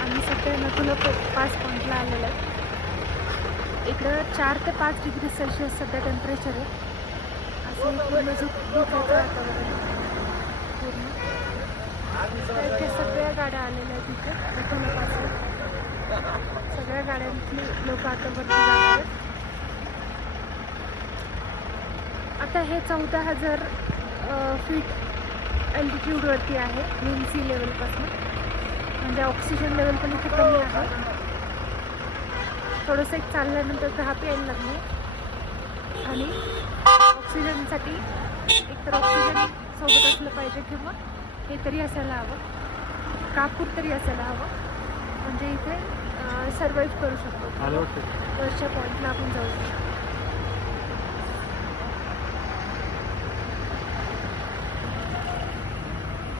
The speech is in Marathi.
आम्ही सध्या नथुला पास पॉईंटला आलेलो आहे. इकडं 4 ते 5 डिग्री सेल्सिअस सध्या टेम्परेचर आहे. असं पूर्ण धुक्याचं वातावरण पूर्ण. इथे सगळ्या गाड्या आलेल्या आहेत. इथे नथुला पासला सगळ्या गाड्यांतली लोक आता वरती जाणार आहेत. आता हे 14,000 फीट अल्टिट्यूडवरती आहे मीन सी लेवलपासून. म्हणजे ऑक्सिजन लेवल पण इथे कमी आहे. थोडंसं एक चालल्यानंतर धाप यायला लागली आणि ऑक्सिजनसाठी एकतर ऑक्सिजन सोबत असलं पाहिजे किंवा हे तरी असायला हवं, कापूर तरी असायला हवं. म्हणजे इथे सर्वाईव्ह करू शकतो. वरच्या पॉईंटला आपण जाऊ शकतो.